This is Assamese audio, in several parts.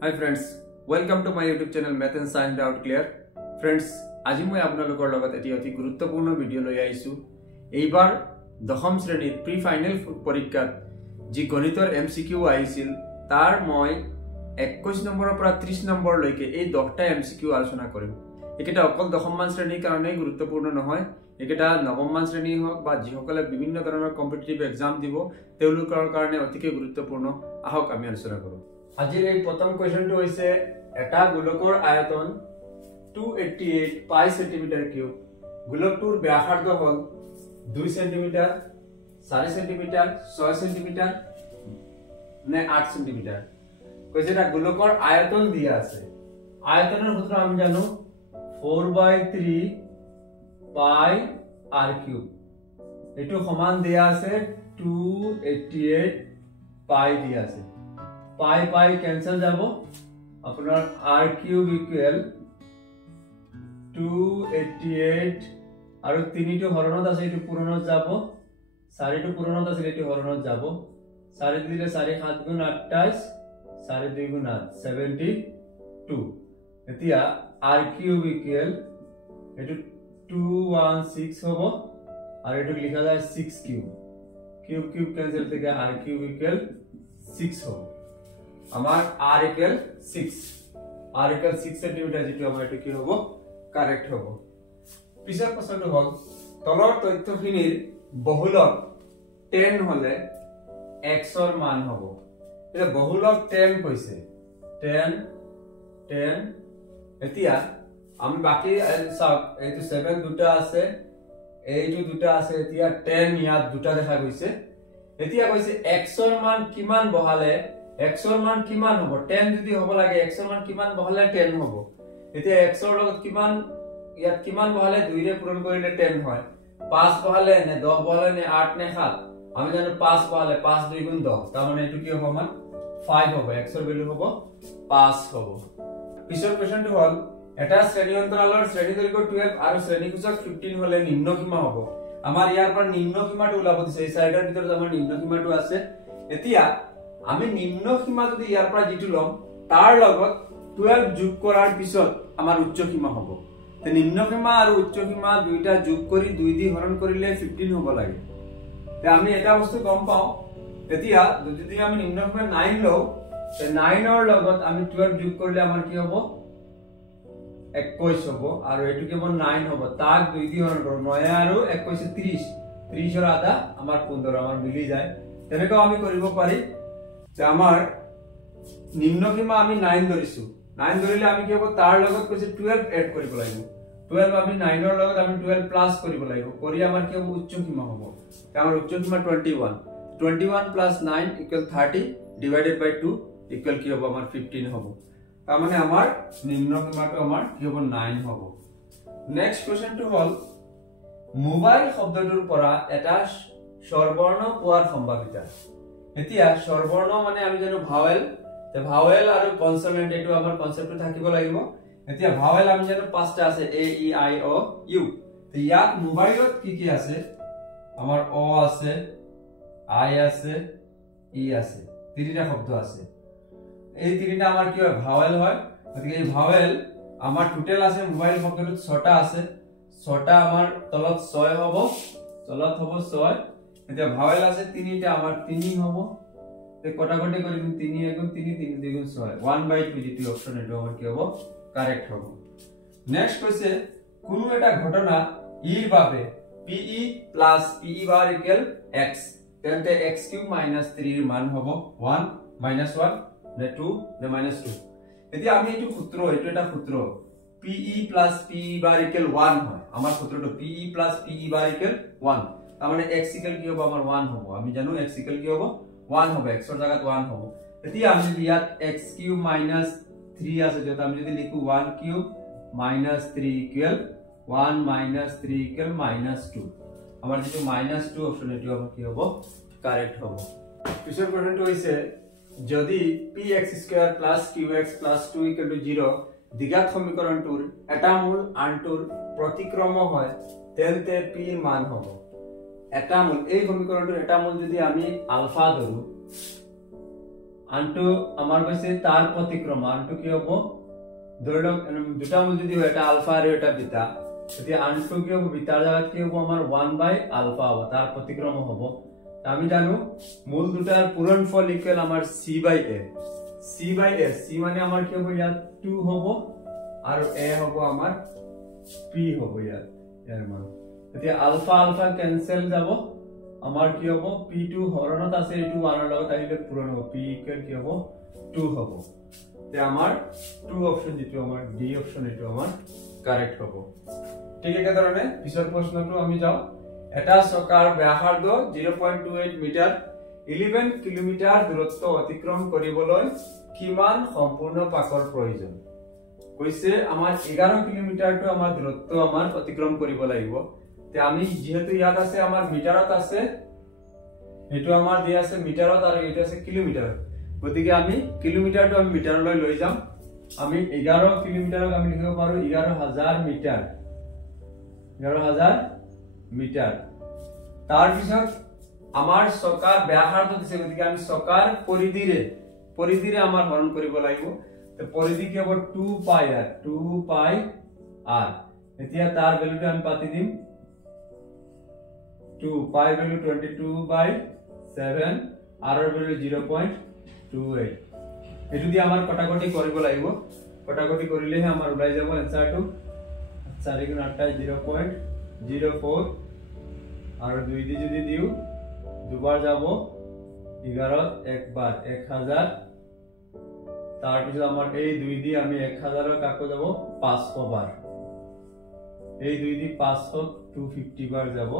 Hi friends, welcome to my YouTube channel Math and Science Doubt Clear. Friends, আজি মই আপোনালোকৰ লগত এটি অতি গুৰুত্বপূৰ্ণ ভিডিও লৈ আহিছো। এইবাৰ দশম শ্ৰেণীৰ প্ৰি ফাইনেল পৰীক্ষাত যি গণিতৰ এমসিকিউ আহিছিল তাৰ মই 21 নম্বৰৰ পৰা 30 নম্বৰ লৈকে এই 10টা এমসিকিউ আলোচনা কৰিম। এটা অকল দশমমান শ্ৰেণীৰ কাৰণে গুৰুত্বপূৰ্ণ নহয়, এটা নৱমমান শ্ৰেণী হওক বা যিসকলে বিভিন্ন ধৰণৰ কম্পিটিটিভ এক্সাম দিব তেওঁলোকৰ কাৰণে অতিকে গুৰুত্বপূৰ্ণ। আহক আমি আলোচনা কৰো। আজিৰ এই প্ৰথম কোৱেশ্চনটো হৈছে এটা গোলকৰ আয়তন 288 পাই সেন্টিমিটাৰ কিউব। গোলকটোৰ ব্যাসাৰ্ধ হ'ল 2 সেন্টিমিটাৰ, 4 সেন্টিমিটাৰ, 6 সেন্টিমিটাৰ নে 8 সেন্টিমিটাৰ। কৈছে এটা গোলকৰ আয়তন দিয়া আছে। আয়তনৰ সূত্র আমি জানো 4/3 পাই r কিউব। এটো সমান দিয়া আছে 288 পাই দিয়া আছে। পাই পাই ক্যান্সেল যাব, আপনার r কিউব ইকুয়াল 288 আৰু 3 টো হৰণত আছে, এটো পূৰণত যাব, 4 টো পূৰণত আছে, এটো হৰণত যাব, 4 দিলে 4 7 গুণ 28, 4 2 গুণ 8 72। এতিয়া r কিউব ইকুয়াল এটো 216 হ'ব আৰু এটো লিখা যায় 6 কিউব। কিউব কিউব ক্যান্সেল থেকে r কিউব ইকুয়াল 6 হ'ব। আমার r equal 6, r equal 6 centimetre, যেটো আমাৰ এটো কি হ'ব কাৰেক্ট হ'ব। পিছৰ প্ৰশ্নটো হ'ল তলৰ তথ্যখিনিৰ বহুলক 10 হলে x ৰ মান হ'ব। এটা বহুলক 10 কৈছে, 10 10। এতিয়া আমি বাকি সব এইটো 7 দুটা আছে, এইটো দুটা আছে, এতিয়া 10 ইয়াত দুটা দেখা গৈছে। এতিয়া কৈছে x ৰ মান কিমান বহালে x ৰ মান কিমান হ'ব। 10 যদি হ'ব লাগে x ৰ মান কিমান বহালে 10 হ'ব। এতিয়া x ৰ লগত কিমান ইয়াত কিমান বহালে 2 ৰে পূৰণ কৰিলে 10 হয়। 5 বহালে নে 10 বহালে নে 8 নে 7, আমি জানো 5 বহালে 5 2 গুণ 10, তাৰ মানে এটো কি হ'ব মান 5 হ'ব। x ৰ ভ্যালু হ'ব 5 হ'ব। পিছৰ কোৱেশ্চনটো হ'ল এটা শ্ৰেণী অন্তৰালৰ শ্ৰেণী দৈৰ্ঘ্য 12 আৰু শ্ৰেণী সূচক 15 হলে নিম্ন সীমা হ'ব। আমাৰ ইয়াৰ পৰা নিম্ন সীমাটো ওলাব দিছে, এই সাইডৰ ভিতৰত আমাৰ নিম্ন সীমাটো আছে। এতিয়া আমি নিম্ন সীমা যদি ইয়াৰ পৰা যেটো লম তাৰ লগত 12 যোগ কৰাৰ পিছত আমাৰ উচ্চ সীমা হ'ব। তে নিম্ন সীমা আৰু উচ্চ সীমা দুইটা যোগ কৰি 2 দি হৰণ কৰিলে 15 হ'ব লাগে। তে আমি এটা বস্তু গম পাও, তেতিয়া যদি আমি নিম্ন সীমা 9 লও, তে 9 ৰ লগত আমি 12 যোগ কৰিলে আমাৰ কি হ'ব 21 হ'ব, আৰু এটো কেৱল 9 হ'ব। তাক 2 দি হৰণ কৰো, 9 আৰু 21 30, 30 ৰ আধা আমাৰ 15, আমাৰ মিলি যায়। তেনেকৈ আমি কৰিব পাৰি যে আমাৰ নিম্ন সীমা আমি 9 ধৰিছো, 9 ধৰিলে আমি কি হ'ব তাৰ লগত কৈছে 12 এড কৰিব লাগিব। 12 আমি 9 ৰ লগত আমি 12 প্লাস কৰিব লাগিব, কৰি আমাৰ কি হ'ব উচ্চ সীমা হ'ব। আমাৰ উচ্চ সীমা 21, 21 প্লাস 9 ইকুয়াল 30 ডিভাইডেড বাই 2 ইকুয়াল কি হ'ব আমাৰ 15 হ'ব। তাৰ মানে আমাৰ নিম্ন সীমাটো আমাৰ কি হ'ব 9 হ'ব। নেক্সট কোৱেশ্চনটো হ'ল মোবাইল শব্দটোৰ পৰা এটা স্বৰবৰ্ণ পোৱাৰ সম্ভাৱিতা। এতিয়া স্বৰবৰ্ণ মানে আমি জানো ভাৱেল, তে ভাৱেল আৰু কনসোনেন্ট এটো আমাৰ কনসেপ্টটো থাকিব লাগিব। এতিয়া ভাৱেল আমি জানো পাঁচটা আছে, a e i o u। তে ইয়াত মোবাইলত কি কি আছে, আমাৰ o আছে, i আছে, e আছে, তিনিটা শব্দ আছে। এই তিনিটা আমাৰ কি হয় ভাৱেল হয়। গতিকে এই ভাৱেল আমাৰ টোটাল আছে মোবাইল শব্দটোত 6টা আছে, 6টা আমাৰ তলত 6 হ'ব, তলত হ'ব 6। এতিয়া ভাৱেল আছে তিনিটা, আমাৰ 3 হ'ব। তে কটাকটি কৰি 3 1 3 3 2 6 1/2 যেটো অপচন এটো আমাৰ কি হ'ব কাৰেক্ট হ'ব। নেক্সট কৈছে কোনো এটা ঘটনা ইৰ বাবে pe plus pe bar equal x, তেন্তে x³ - 3 ৰ মান হ'ব 1 - 1 নে 2 নে -2। এতিয়া আমি এটো সূত্র, এটো এটা সূত্র pe plus pe bar equal 1 হয়। আমাৰ সূত্ৰটো pe plus pe bar equal 1, তাৰ মানে x equal কি হ'ব আমাৰ 1 হ'ব। আমি জানো x equal কি হ'ব 1 হ'ব, x ৰ জায়গাত 1 হ'ব। এতিয়া আমি ইয়াত x³ - 3 আছে, যেটা আমি যদি লিখো 1³ - 3 ইকুয়াল 1 - 3 ইকুয়াল -2, আমাৰ যেটো -2 অপচন এটো আমাৰ কি হ'ব কাৰেক্ট হ'ব। পিছৰ কোৱেশ্চনটো হৈছে যদি px² + qx + 2 0 দ্বিঘাত সমীকৰণটোৰ এটা মূল আনটোৰ প্ৰতিক্ৰম হয়, তেন্তে p ৰ মান হ'ব। এটা মূল, এই সমীকৰণটোৰ এটা মূল যদি আমি আলফা ধৰো, আনটো আমাৰ কৈছে তাৰ প্ৰতিক্ৰম আনটো কি হ'ব ধৰি লওক দুটা মূল যদি হয় এটা আলফা আৰু এটা বিটা তেতিয়া আনটো কি হ'ব বিটাৰ জায়গাত কি হ'ব আমাৰ 1/আলফা হ'ব তাৰ প্ৰতিক্ৰম হ'ব আমি জানো মূল দুটাৰ পূৰণফল ইকুৱেল আমাৰ c/a c/a c মানে আমাৰ কি হ'ব ইয়াত 2 হ'ব আৰু a হ'ব আমাৰ p হ'ব ইয়াৰ মান তেতিয়া আলফা আলফা কেনসেল যাব আমাৰ কি হ'ব p2 হৰণত আছে এটো 1 ৰ লগত আহিলে পূৰণ হ'ব p ইকুৱেল কি হ'ব 2 হ'ব তে আমাৰ 2 অপচন যেটো আমাৰ ডি অপচন এটো আমাৰ কাৰেক্ট হ'ব ঠিক একে ধৰণে পিছৰ প্ৰশ্নটো আমি যাও এটা চকাৰ ব্যাসাৰ্ধ 0.28 মিটাৰ 11 কিলোমিটাৰ দূৰত্ব অতিক্ৰম কৰিবলৈ কিমান সম্পূৰ্ণ পাকৰ প্ৰয়োজন কৈছে আমাৰ 11 কিলোমিটাৰটো আমাৰ দূৰত্ব আমাৰ অতিক্ৰম কৰিব লাগিব তে আমি যেহেতু ইয়াত আছে আমাৰ মিটাৰত আছে এটো আমাৰ দিয়া আছে মিটাৰত আৰু এটা আছে কিলোমিটাৰ গতিকে আমি কিলোমিটাৰটো আমি মিটাৰলৈ লৈ যাম আমি 11 কিলোমিটাৰক আমি লিখিব পাৰো 11000 মিটাৰ 11000 মিটাৰ তাৰ পিছত আমাৰ চকাৰ ব্যাসাৰ্ধ দিছে গতিকে আমি চকাৰ পৰিধিৰে আমাৰ হৰণ কৰিব লাগিব তে পৰিধি কি হ'ব 2 পাই r এতিয়া তাৰ ভ্যালুটো আমি পাতি দিম 2 পাই ভ্যালু 22/7 r এর ভ্যালু 0.28 এটো দি আমাৰ কটাকটি কৰিব লাগিব কটাকটি কৰিলেহে আমাৰ ওলাই যাব এনসাৰটো 4 * 8 0.04 আৰু 2 দি যদি দিও দুবাৰ যাব 11 একবাৰ 1000 তাৰ পিছত আমাৰ এই 2 দি আমি 1000 ৰ কাকো যাব 500 বাৰ এই 2 দি 500 250 বাৰ যাব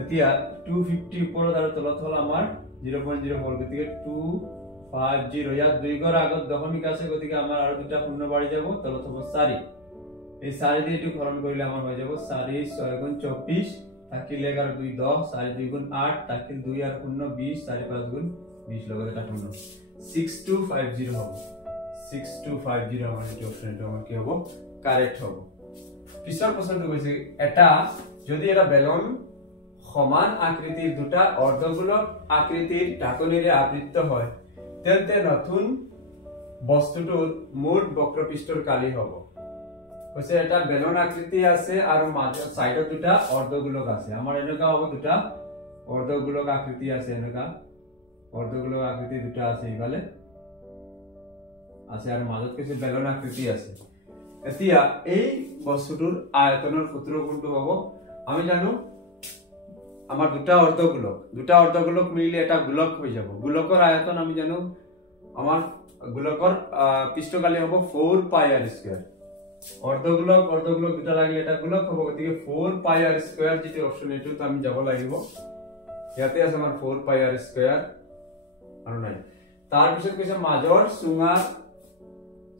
এতিয়া 250 ওপৰত আৰু তলত হল আমাৰ 0.04 গতিকে 250 ইয়াত 2 গৰ আগত দশমিক আছে গতিকে আমাৰ আৰু দুটা শূন্য বাঢ়ি যাব তলত হ'ব 4 এই 4 দি এটো হৰণ কৰিলে আমাৰ হৈ যাব 4 6 * 24 থাকিল 1 আৰু 2 10 4 2 * 8 থাকিল 2 আৰু 0 20 4 5 * 20 লগত এটা শূন্য 6250 হ'ব 6250 আমাৰ এটো অপচনটো আমাৰ কি হ'ব কাৰেক্ট হ'ব পিছৰ প্ৰশ্নটো কৈছে এটা যদি এটা বেলন সমান আকৃতিৰ দুটা অৰ্ধগোলক আকৃতিৰ ঢাকনিৰে আবৃত হয় তেন্তে নতুন বস্তুটোৰ মুঠ বক্ৰপৃষ্ঠৰ কালি হ'ব কৈছে এটা বেলন আকৃতি আছে আৰু মাজৰ সাইডত দুটা অৰ্ধগোলক আছে আমাৰ এনেকা হ'ব দুটা অৰ্ধগোলক আকৃতি আছে এনেকা অৰ্ধগোলক আকৃতি দুটা আছে ইফালে আছে আৰু মাজত কৈছে বেলন আকৃতি আছে এতিয়া এই বস্তুটোৰ আয়তনৰ সূত্ৰ কোনটো হ'ব আমি জানো আমাৰ দুটা অৰ্ধগোলক মিলিলে এটা গোলক হৈ যাব গোলকৰ আয়তন আমি জানো আমাৰ গোলকৰ পৃষ্ঠকালি হ'ব 4πr² অৰ্ধগোলক দুটা লাগিলে এটা গোলক হ'ব গতিকে 4πr² যেটো অপচন এটো আমি যাব লাগিব ইয়াতে আছে আমাৰ 4πr² আৰু নাই তাৰ পিছত কৈছে মাজৰ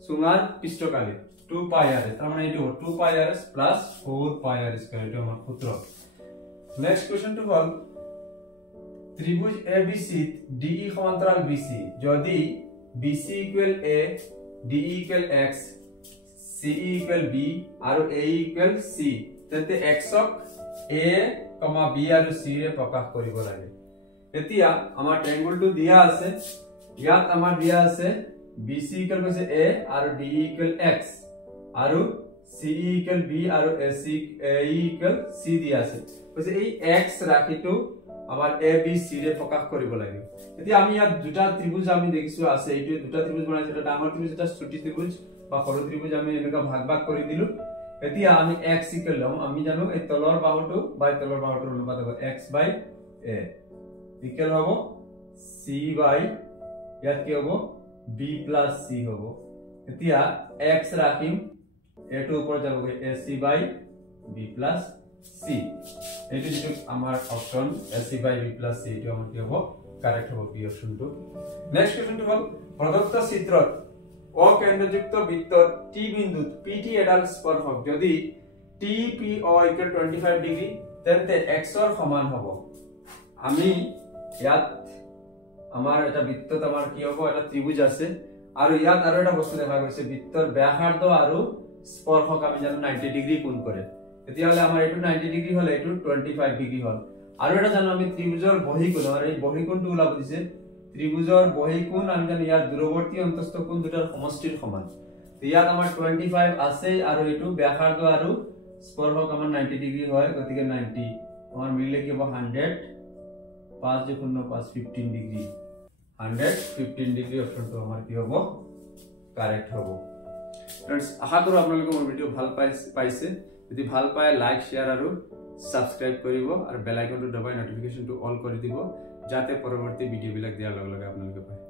সুঙাৰ পৃষ্ঠকালি 2πr তাৰ মানে এটো 2πr + 4πr² এটো আমাৰ সূত্র নেক্সট কোশ্চেনটো হল ত্রিভুজ ABC DE সমান্তরাল BC যদি BC = A DE = X CE = B আৰু AE = C তেন্তে X ক A, B আৰু C ৰে প্ৰকাশ কৰিব লাগে এতিয়া আমাৰ ট্ৰায়াঙ্গলটো দিয়া আছে ইয়াত আমাৰ দিয়া আছে BC = A আৰু DE = X আৰু CE = B আৰু AE = C দিয়া আছে কৈছে এই x ৰাখিটো আমাৰ ABC ৰে প্ৰকাশ কৰিব লাগে এতিয়া আমি ইয়াত দুটা ত্ৰিভুজ আমি দেখিছো আছে এইটো দুটা ত্ৰিভুজ বনাইছে এটা ডাঙৰ ত্ৰিভুজ এটা ছোটি ত্ৰিভুজ বা সৰু ত্ৰিভুজ আমি এনেকা ভাগ কৰি দিলু এতিয়া আমি x = লম আমি জানো এই তলৰ বাহুটো বাই তলৰ বাহুটোৰ অনুপাত হ'ব x/a ইকুৱেল হ'ব c বাই ইয়াত কি হ'ব b + c হ'ব এতিয়া x ৰাখিম এটো ওপৰ যাব ac/b + c এটো যেটো আমাৰ অপচন ac/b + c এটো আমাৰ কি হ'ব কাৰেক্ট হ'ব বি অপচনটো নেক্সট কোশ্চেনটো হ'ল প্ৰদত্ত চিত্ৰত অকেন্দ্ৰযুক্ত বৃত্তত টি বিন্দুত PT এডাল স্পৰ্শক যদি TPO = 25 ডিগ্ৰী তেন্তে x ৰ সমান হ'ব আমি ইয়াত আমাৰ এটা বৃত্তত আমাৰ কি হ'ব এটা ত্ৰিভুজ আছে আৰু ইয়াত আৰু এটা বস্তু দেখা গৈছে বৃত্তৰ ব্যাসাৰ্ধ আৰু স্পৰ্শক আমি জানো 90 ডিগ্ৰী কোণ কৰে এতিয়া হলে আমাৰ এটো 90 ডিগ্ৰী হল এটো 25 ডিগ্ৰী হল আৰু এটা জানো আমি ত্ৰিভুজৰ বহিকোণ আৰু এই বহিকোণটো ওলাব দিছে ত্ৰিভুজৰ বহি কোণ আমি জানো ইয়াৰ দূৰৱৰ্তী অন্তস্থ কোণ দুটাৰ সমষ্টিৰ সমান ইয়াত আমাৰ 25 আছে আৰু এটো ব্যাসাৰ্ধ আৰু স্পৰ্শক আমাৰ 90 ডিগ্ৰী হয় গতিকে 90 আমাৰ মিলিলে কি হ'ব 100 5 0 5 15 ডিগ্ৰী 115 ডিগ্ৰী অপশনটো আমাৰ কি হ'ব কাৰেক্ট হ'ব फ्रेंड्स আশা কৰো আপোনালোকে মোৰ ভিডিও ভাল পাইছে যদি ভাল পায় লাইক শেয়াৰ আৰু সাবস্ক্ৰাইব কৰিব আৰু বেল আইকনটো দবাই নোটিফিকেশনটো অল কৰি দিব যাতে পৰৱৰ্তী ভিডিও বিলাক দিয়াৰ লগে লগে আপোনালোকে পায়